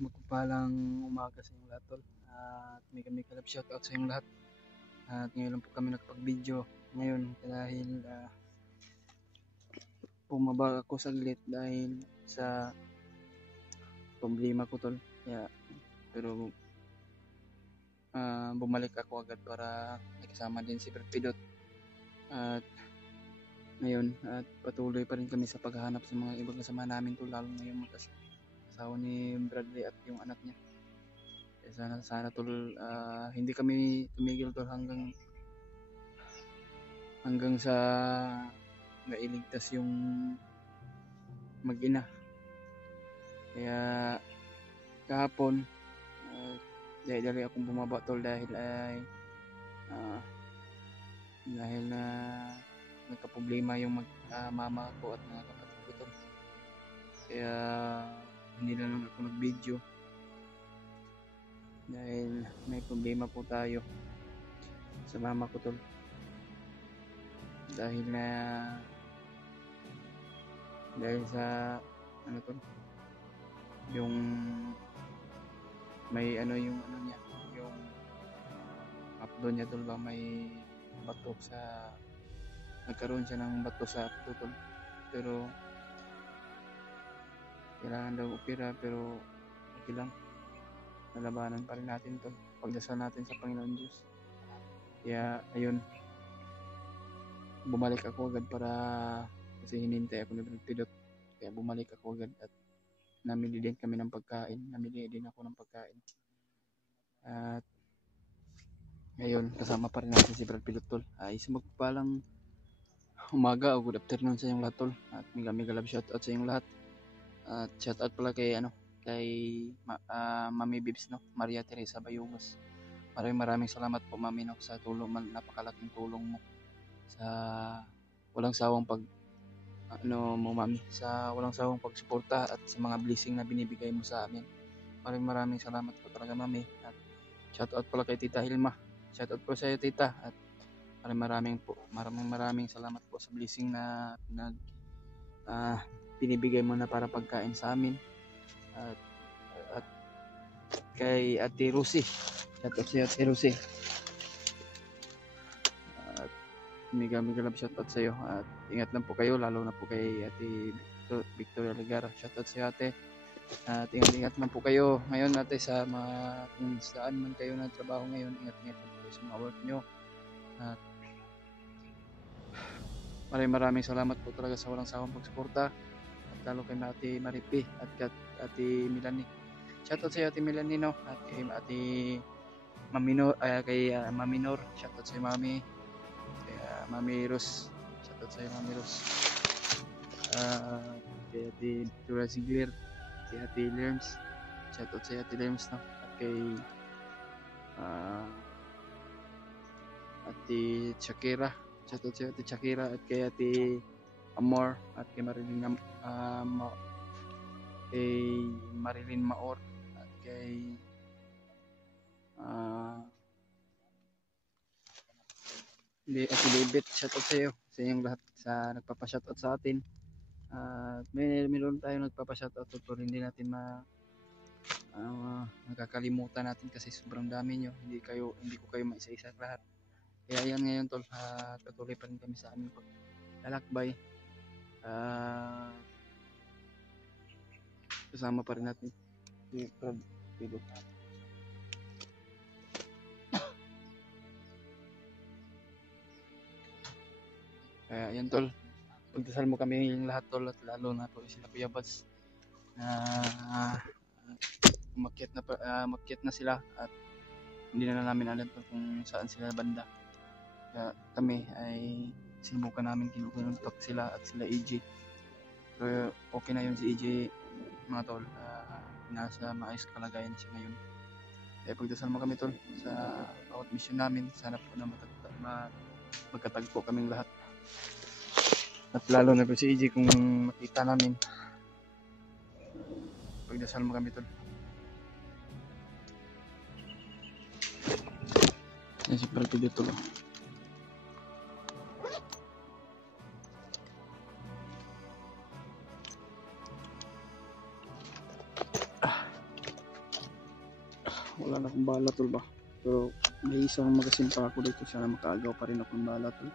Magpapalang umaga sa inyong lahat tol. At may kalab shoutout sa inyong lahat. At ngayon lang po kami nakapag-video ngayon dahil bumaba ako saglit dahil sa problema ko tol. Pero bumalik ako agad para nakasama din si Brad Pidot. At ngayon at patuloy pa rin kami sa paghahanap sa mga ibang kasama namin tol, lalo na yung asawa ni Bradley at yung anak niya. Sana tol hindi kami tumigil tol hanggang sa mailigtas yung mag-ina. Kaya kahapon dahil akong bumaba tol dahil na nagka-problema yung mama ko at mga kapatid ko tol. Kaya hindi na lang ako nag-video dahil may problema po tayo sa mama ko tol. Dahil sa ano tol, yung may yung niya, yung upload niya tol ba, may batok sa nagkaroon siya ng bato sa upload tol. Pero kailangan daw opera, pero okay lang, nalabanan pa rin natin tol, pagdasal natin sa Panginoon Diyos. Kaya ayun, bumalik ako agad para kasi hinintay ako ni Brad Pidot. Kaya bumalik ako agad at namili din kami ng pagkain, namili din ako ng pagkain. At ngayon kasama pa rin natin si Brad Pidot tol. Isang magpapalang umaga o good afternoon sa inyong lahat tol. At may love shoutout sa inyong lahat. At shoutout pala kay Mami Bibs Maria Teresa Bayugos. Maraming salamat po Mami sa tulong, napakalaking tulong mo sa walang sawang Mami, sa walang sawang pagsuporta at sa mga blessing na binibigay mo sa amin. Maraming salamat po talaga Mami. At shoutout pala kay Tita Hilma. Shoutout po sa iyo Tita. At maraming salamat po sa blessing na binibigay mo na para pagkain sa amin. At kay Ate Rosie. Shoutout sa iyo Ate Rosie. At may love shoutout sa iyo. At ingat lang po kayo, lalo na po kay Ate Victoria Ligara. Shoutout sa iyo Ate. At ingat lang po kayo ngayon Ate sa kung saan man kayo na trabaho ngayon. Ingat lang po kayo sa mga work nyo. At maraming salamat po talaga sa walang sawang pagsuporta, at lalo kay Ate Maripi at Ate Milani. Shoutout sa iyo Ate Milani at kay Ate Maminor, kay Maminor. Shoutout sa iyo Mami. Kay Mami Ros. Shoutout sa iyo Mami Ros. Kay Ate Victoria Sigler, kay Ate Lerms. Shoutout sa iyo Ate Lerms at kay Ate Shakira. Shoutout sa Ate Shakira at kay Ate Amor at kay Marilyn Maor at kay Ate Libet. Shoutout sa iyo, sa inyong lahat sa nagpapa-shoutout sa atin. Meron tayo nagpapa-shoutout pero hindi natin nakakalimutan natin kasi sobrang dami nyo. Hindi ko kayo maisa-isa lahat. Kaya yan ngayon tol, patuloy pa rin kami sa aming paglalakbay. Kasama pa rin natin si Brad Pidot. Kaya yan tol, pagdasal mo kami yung lahat tol, at lalo na po sila Kuya Bads na umakyat na sila at hindi na namin alam kung saan sila banda. Kaya kami ay sinubukan namin kinuntak sila at sila EJ. Pero okay na yun si EJ mga tol, nasa maayos kalagayan siya ngayon. Kaya pagdasal mo kami tol sa bawat mission namin, sana po na magkatagpo kaming lahat. At lalo na po si EJ kung makita namin, pagdasal mo kami tol. Yan si Brad dito tol. Kala kong bala tol ba. Pero may isang magasin pa ako dito. Sana makaagaw pa rin ako ng bala tol.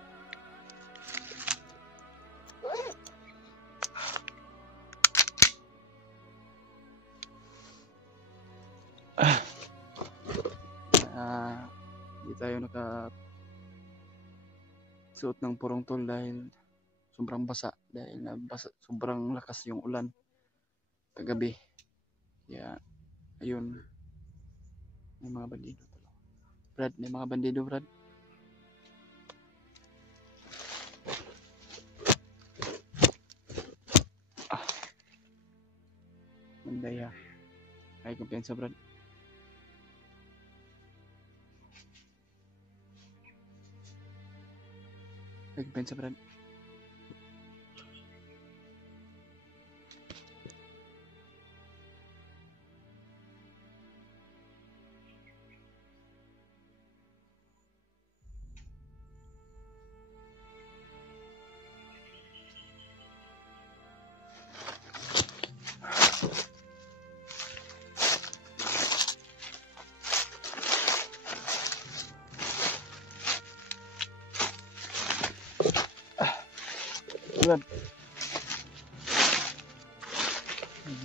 Hindi tayo suot ng purong tol dahil sobrang basa. Dahil nabasa, sobrang lakas yung ulan kagabi. Kaya ayun, may mga bandido tol. Brad, may mga bandido Brad. Mandaya. Ay kumpiyansa Brad. Ay kumpiyansa Brad. Brad.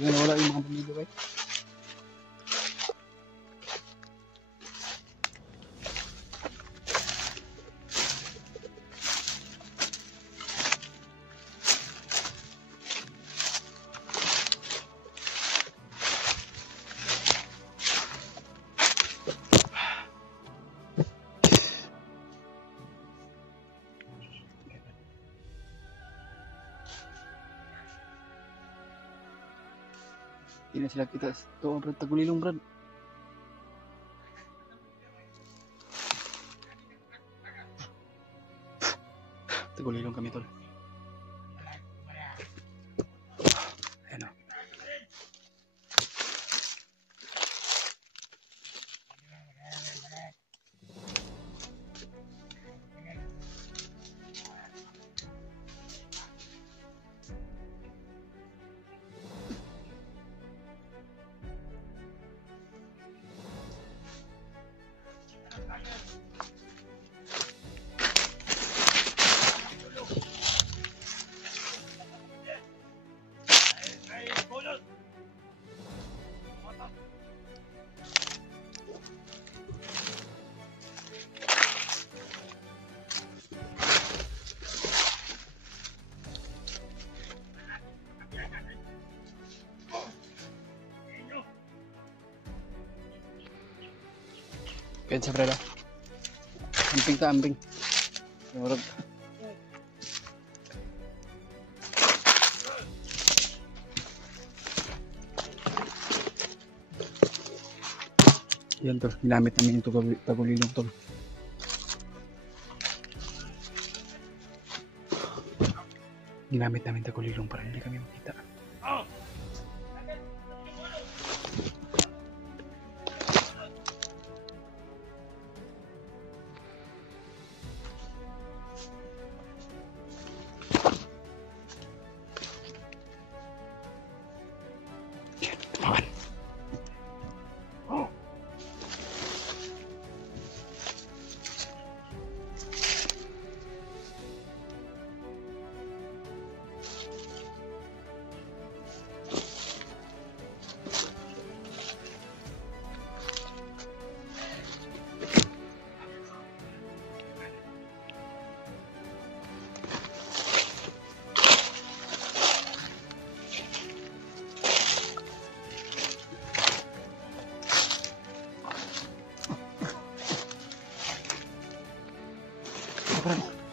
Yan, wala yung mga bandido guys. Hindi na sila kita. Ito Brad, Tagulilong Brad. Tagulilong kami tol. Ayan o. Kumpiyansa Brad. Amping ta amping. Murag. Yan tol, ginamit namin yung Tagulilong tol. Ginamit namin Tagulilong para hindi kami makita. Tumawan.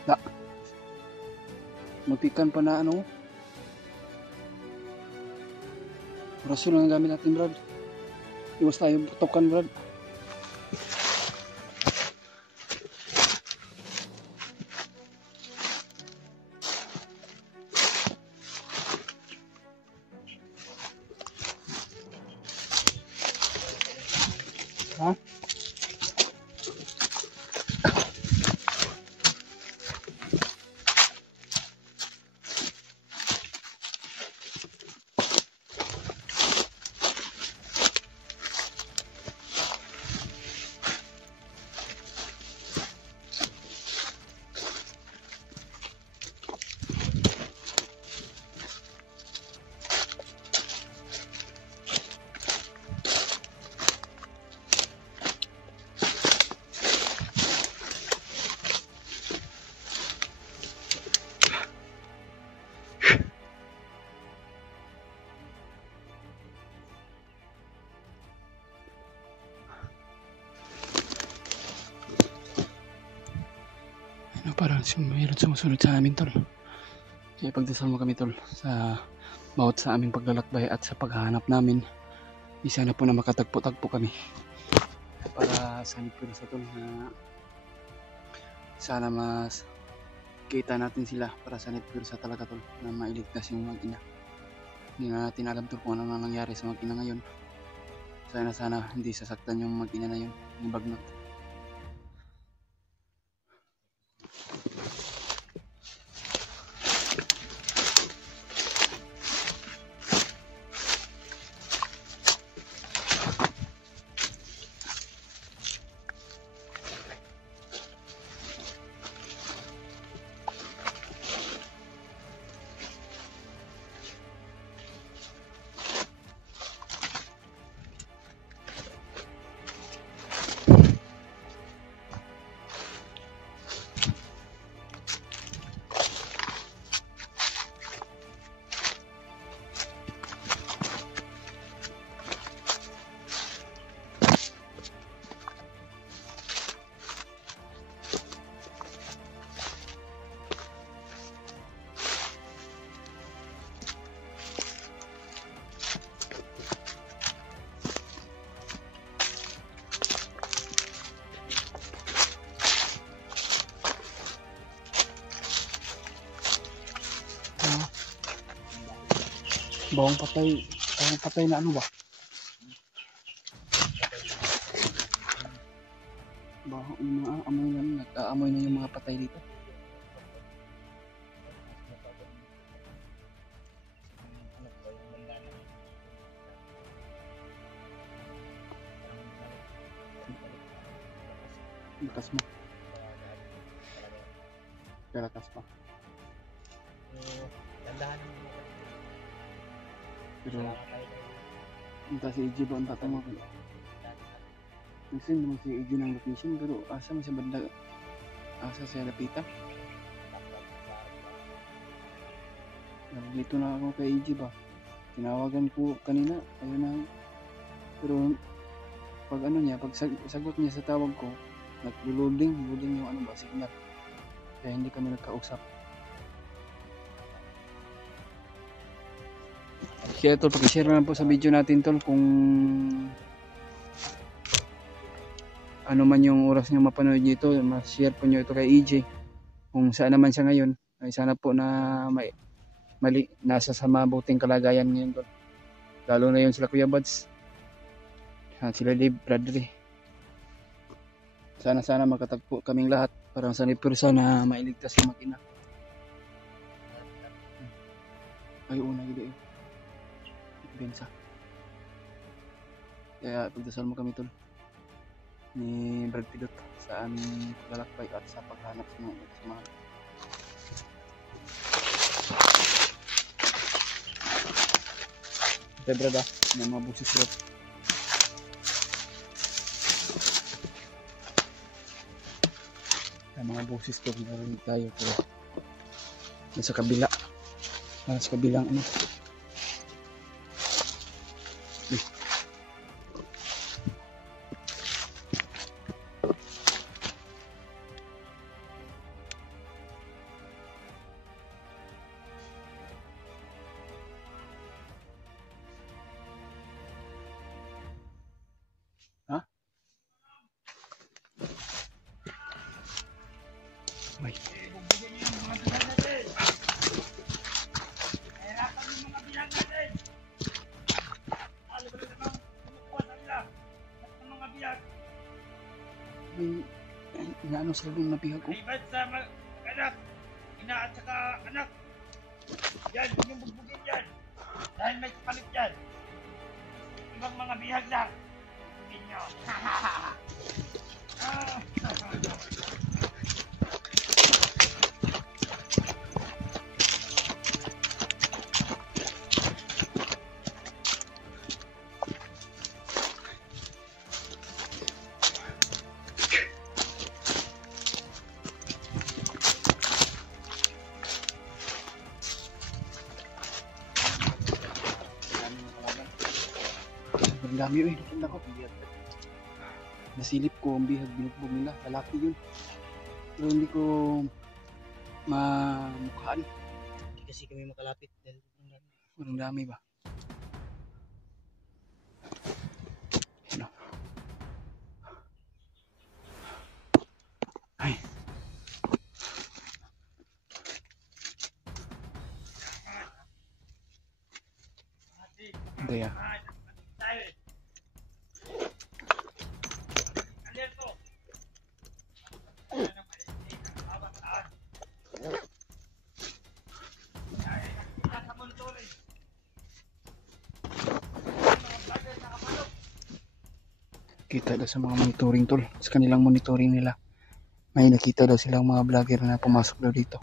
Da. Mutikan pa na ano. Rasul lang ang gamit natin Brad. Iwas tayo putokan Brad. Ha? Mayroon sumusunod sa amin, tol. Kaya pagdasal mo kami, tol, sa bawat sa aming paglalakbay at sa paghahanap namin. Sana po na makatagpo-tagpo kami para sa Nipursa, tol, na sana mas kita natin sila para sa Nipursa talaga, tol, na mailigtas yung mag-ina. Hindi na natin alam, tol, kung ano na nangyari sa mag-ina ngayon. Sana hindi sasaktan yung mag-ina na yun, yung bagnot. Bawang patay na ano ba? Bawang yung mga amoy na, nag-aamoy na yung mga patay dito. Lakas mo. Kalakas pa. Dandahan mo. Pero entah si EJ ba ang tatama ko. Minsan naman si EJ ng location pero asa man siya banda, asa siya lapitan. Nandito na ako kay EJ ba. Tinawagan ko kanina, ayun na. Pero pag ano niya, pag sagot niya sa tawag ko, nag-loading yung ano ba, signal. Kaya hindi kami nagkausap. Kaya tol, pag-share na po sa video natin, tol, kung ano man yung oras nyo mapanood nyo ito, ma-share po nyo ito kay EJ. Kung saan naman siya ngayon, ay sana po na nasa sa mabuting kalagayan ngayon, tol. Lalo na yun sila Kuya Buds at sila Dave Bradley. Sana makatagpo kaming lahat para sa Nipursa na mailigtas yung makina. Ay, una gila eh. Bensa. Kaya pagdasal mo kami, tol, ni Brad Pidot sa aming paglalakbay at sa paghanap sa mga kasama. Ito Brad, may mga busis Brad. May mga busis to, meron tayo pero nasa kabila, nasa kabilang ano. Ha? Ay. Inaano sila nung nabihag ko? Libat sa anak, ina at saka anak. Yan, yung bugbugin yan. Dahil may palit yan. Ibang mga bihag lang. Inyo. Ang dami yun, nakita ko. Nasilip ko ang bihag, binugbog nila. Lalaki yun. Pero hindi ko mamukhaan. Hindi kasi kami makalapit dahil Walang dami ba? Ano? Ay. Hindi ah. Kita daw sa mga monitoring tol. Sa kanilang monitoring nila. May nakita daw silang mga vlogger na pumasok daw dito.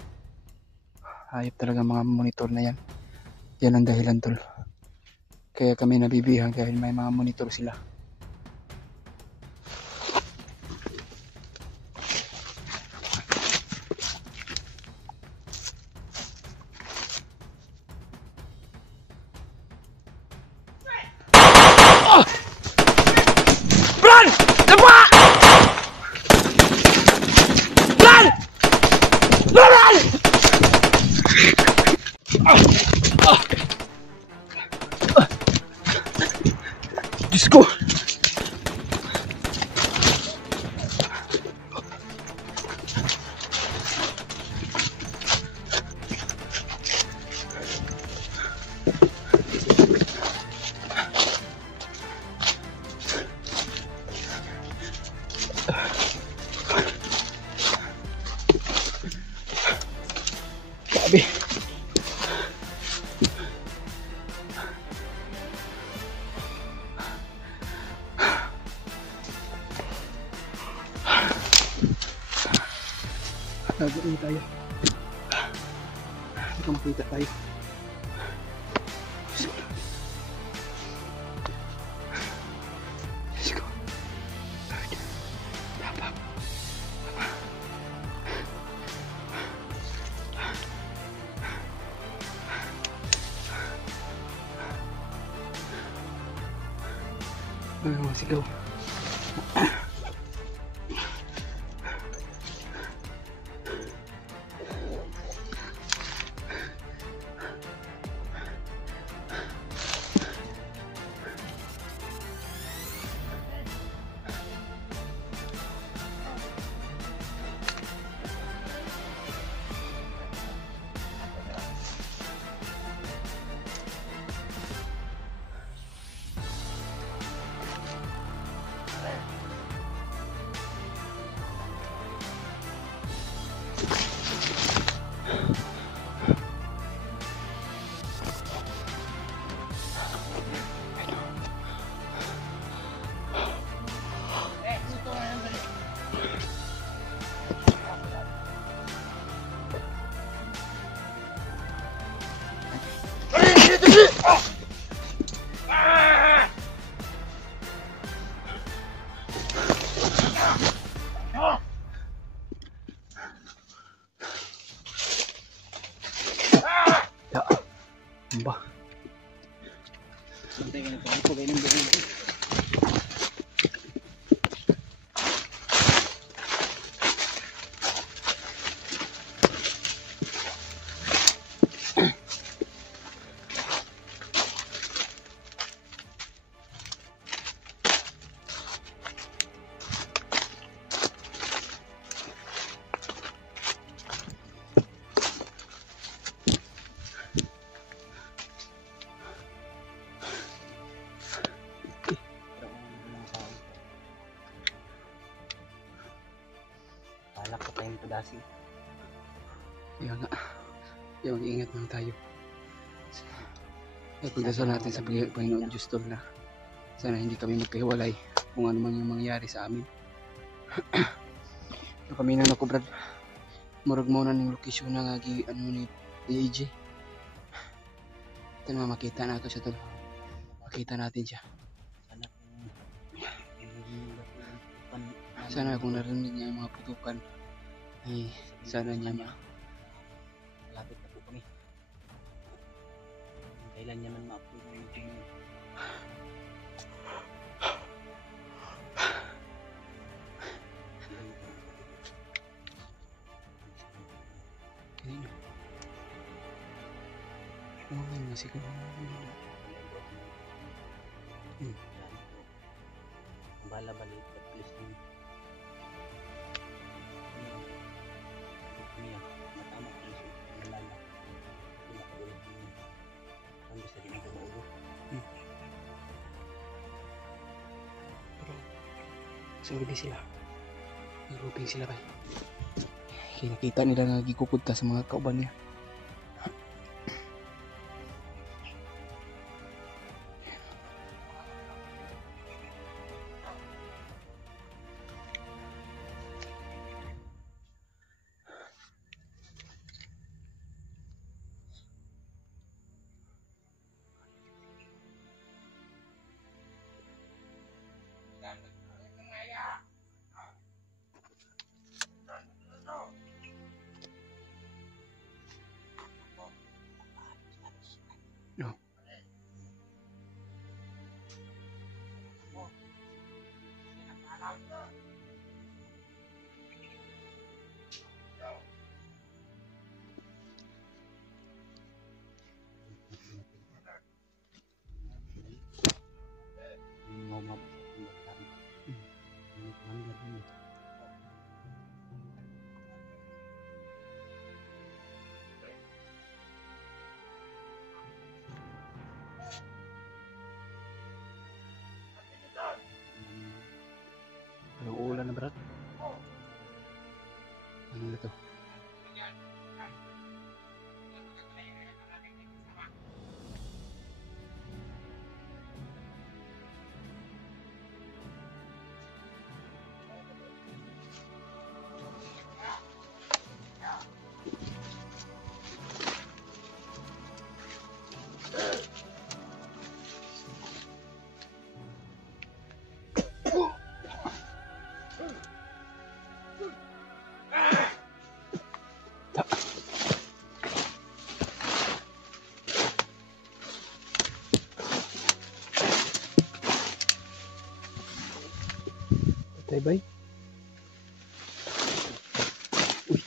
Hayop talaga mga monitor na yan. Yan ang dahilan tol. Kaya kami nabibihan dahil may mga monitor sila. Diyos ko! Grabe! Nagawin tayo. Baka makita tayo. Let's go. Tapa. Ay, mga sigaw. Ba? Santay ka na po kayo ng buhay. Alak ko tayong padasi. Kaya nga. Kaya mag-iingat lang tayo. Kaya pagdasal natin sa Panginoon Diyos tol na sana hindi kami magkahiwalay kung ano man yung mangyari sa amin. So kami na nako brad. Murag mo na ng lokasyon na nga ano ni AJ. Ito na makita na ito siya tol. Makita natin siya. Sana kung narinig niya yung mga putukan ay sana niya Malapit na po kami. Kailan niya man ma-upload na yung video. ngayon na siguro. Ang bala balik at please din. Niya, matama ko siya. Malala. Hindi nakaulit niya. Ang gusto rin ako maulo. Pero sa gabi sila. May grouping sila ba? Nakita nila na nagikukod ta sa mga kauban niya. Anong ulan na Brad? Ano na to? Bye-bye. Uy.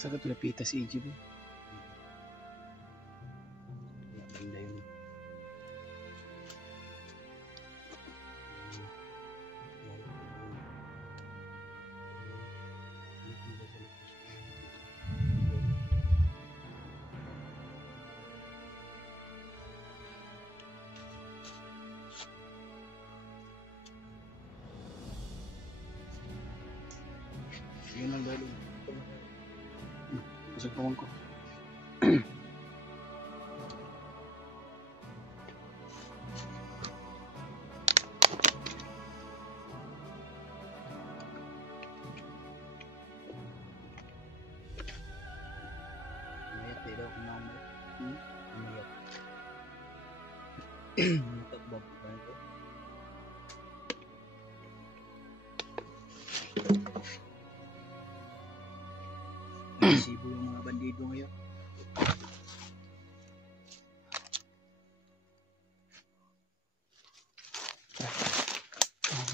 Saan ka tulapita si EJ ba? Maganda yun. Yun ang dalo. Busog pa man ko. Mayat tayo daw kung naman. Mayat. Natakbab ko ba ito? Sibo yung mga bandido ngayon.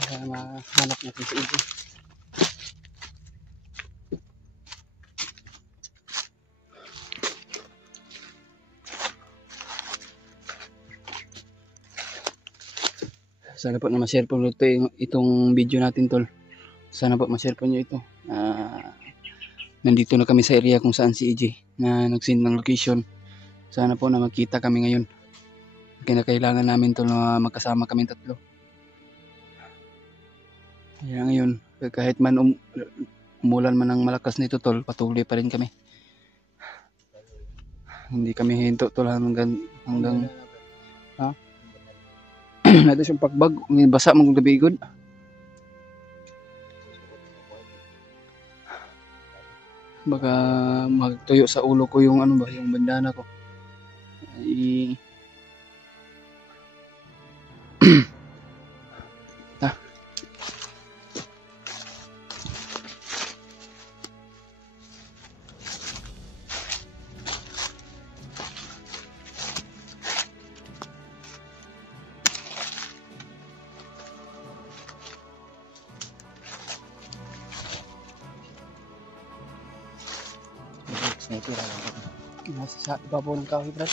Para mahanap natin si EJ. Sana po na ma-share po itong video natin tol. Sana po ma-share po nyo ito. Nandito na kami sa area kung saan si EJ na nag-send ng location. Sana po na magkita kami ngayon. Kinakailangan namin tol na magkasama kami tatlo. Kaya ngayon, kahit man umulan man ng malakas nito tol, patuloy pa rin kami. Hindi kami hinto tol hanggang ha? Nato siyang pagbag, may basa mong gabi good. Baka magtuyo sa ulo ko yung ano ba, yung bandana ko. Ay, ta. Sniper ako. Nasa sa ibabaw ng kahoy, Brad.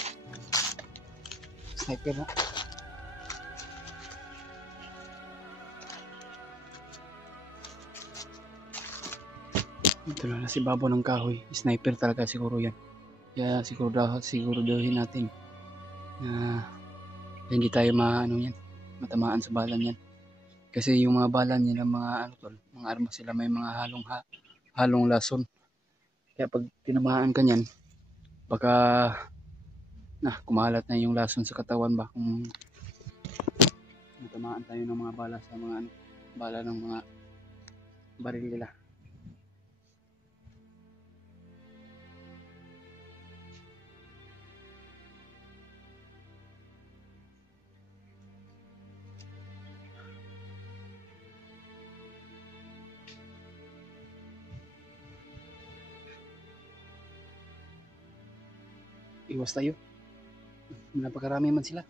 Sniper na. Ito na si babaw ng kahoy. Sniper talaga siguro yan. Kaya siguraduhin natin na hindi tayo yan, matamaan sa balan yan. Kasi yung mga balan yan, mga ano tol, mga armas sila may mga halong lason. Kaya pag tinamaan ka niyan, baka kumalat na yung lason sa katawan ba kung matamaan tayo ng mga bala sa mga bala ng mga baril nila. Iwas tayo. Napakarami man sila.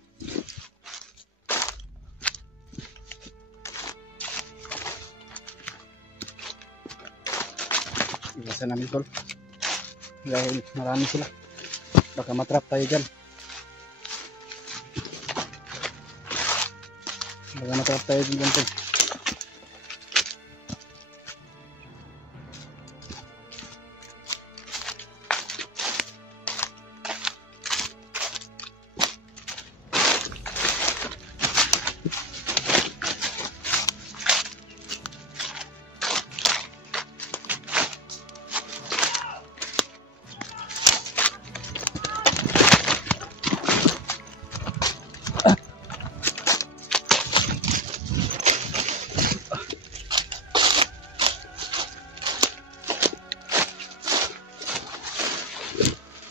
Iwasan namin tol. Dahil marami sila. Baka matrap tayo dyan. Baka matrap tayo dyan tol.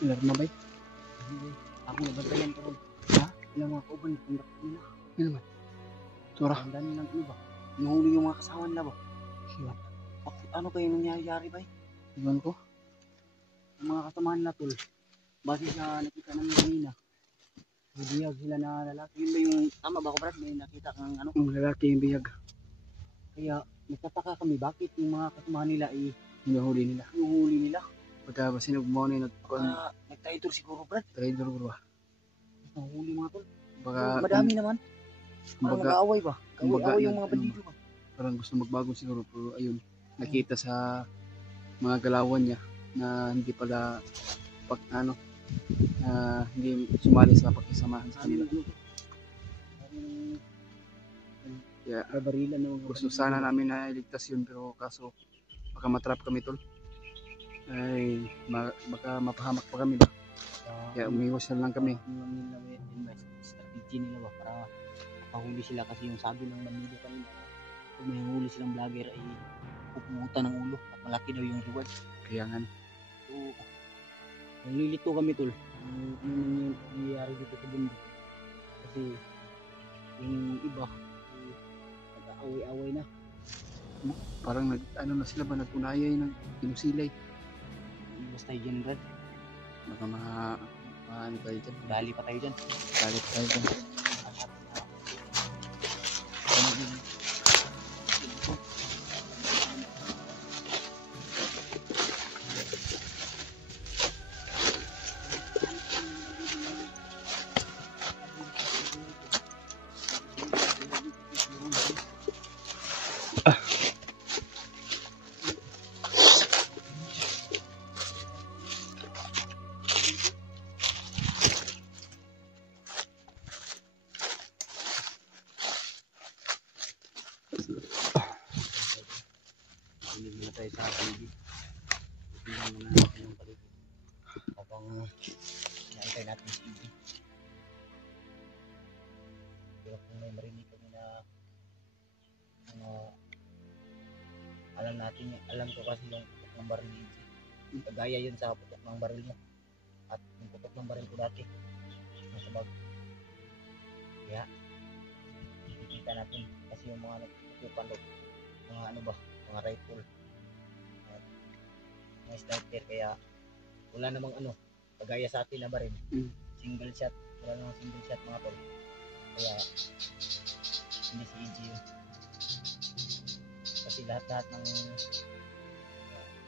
Alarma ba? Ako nabantayan ko. Ha? Ilang mga kauban, pundak nila. Ano naman? Tura. Ang dami ng ano ba? Nahuli yung mga kasawa nila ba? Iwan. Ano kayo nangyayari ba? Iwan ko. Ang mga kasamahan nila tol. Base sa nakita namin kanina. Bibiyag sila na lalaki. Yun ba yung tama ba ko Brad? May nakita kang ano? Ang lalaki yung bihag. Kaya nagtataka kami bakit yung mga kasamahan nila ay Hinahuli nila. hinuhuli nila. Pagka sinug mo na Nag-traitor siguro Brad. trader ko ba? Nahuli mga tol. Baka Madami naman. Parang kumbaga, nag-aaway ba? kumbaga, Away yung mga ano bandido ba? parang gusto magbago siguro pero ayun, nakita sa mga galawan niya na hindi pala hindi sumali sa pakisamahan sa kanila. Kaya Barbarilan na gusto sana namin na iligtas yun pero kaso baka matrap kami tol. Ay baka mapahamak pa kami ba? Kaya umiwas na lang kami. Strategy nila ba para makahuli sila kasi yung sabi ng bandido kanina kung may huli silang vlogger ay pupungutan ng ulo at malaki daw yung reward. Kaya nga So, nalilito kami tol ano nangyayari dito sa bundok kasi yung iba nag-aaway-away na. parang na sila ba nag-unayay ng kinusilay. Iwas tayo dyan Brad, Baka ano tayo dyan. dali pa tayo dyan. Galit tayo dyan. Hindi muna tayo sa paligid. Tingnan muna natin yung paligid. Habang naantay natin si Iggy. Pero kung may marinig kami na ano, alam ko kasi yung putok ng baril ni EJ. Kagaya yun sa putok ng baril mo. At yung putok ng baril ko dati. Nasa bag. Kaya, nakikita natin. Kasi yung mga nagpupukan doon, mga ano ba, mga rifle. At mga sniper. Kaya, wala namang ano, kagaya sa atin na baril. Single shot. Wala namang single shot mga tol. Kaya, hindi si EJ yun. Kasi lahat-lahat ng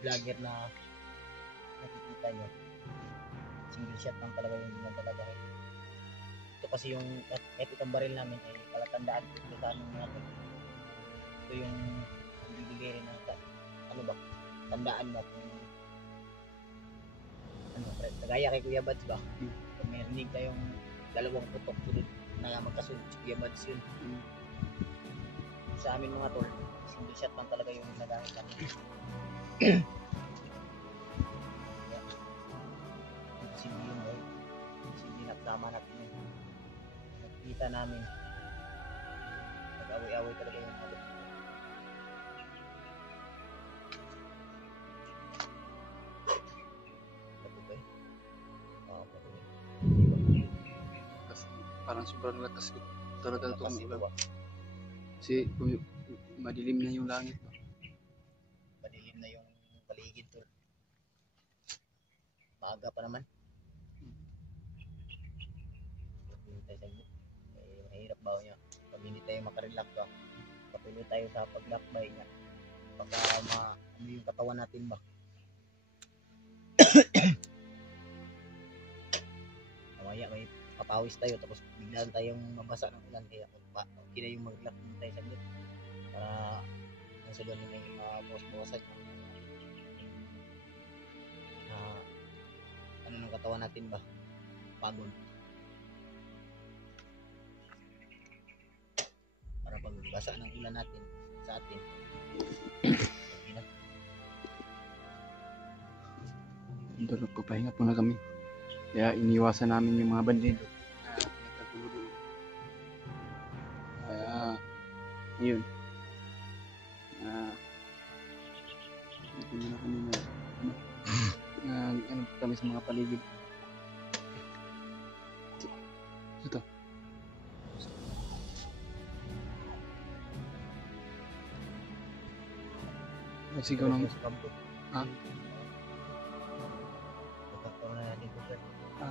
vlogger na nakikita nyo, single shot lang talaga yung ganyan talaga. Ito kasi yung kahit itong baril namin ay palatandaan ko sa amin natin. Ito yung bibigay rin ng ano ba, tandaan ba kung ano, kagaya kay Kuya Bads ba, pag may rinig tayong dalawang putok tulad na magkasunod si Kuya Bads yun. Sa amin mga tol, single shot lang talaga yung nagamit namin. Imposible yun boy. Imposible na tama natin yun. Nakikita namin. Nag-away-away talaga yung mga patubay. Oo, patubay. Kasi parang sobrang lakas talaga itong Kasi ulan. ba? Kasi madilim na yung langit. Madilim na yung paligid tol. Maaga pa naman. Mahirap ba niya? Pag hindi tayo makarelax ba? Patuloy tayo sa paglakbay niya. Baka ano yung katawan natin ba? Mamaya may papawis tayo tapos biglaan tayong mabasa ng ulan kaya okay na yung mag-relax muna tayo saglit para nasa doon may mabawas-bawasan ano ng katawan natin ba? Pagod. Para pag basa ng ulan natin sa atin okay na. Doon nagpapahinga po na kami. Kaya iniwasan namin yung mga bandido. Nagkagulo doon. Kaya, yun. Ito na kami na ano po kami sa mga paligid. Ito. Nagsigaw ng... Ha? Kapag na natin ko sir. Ha?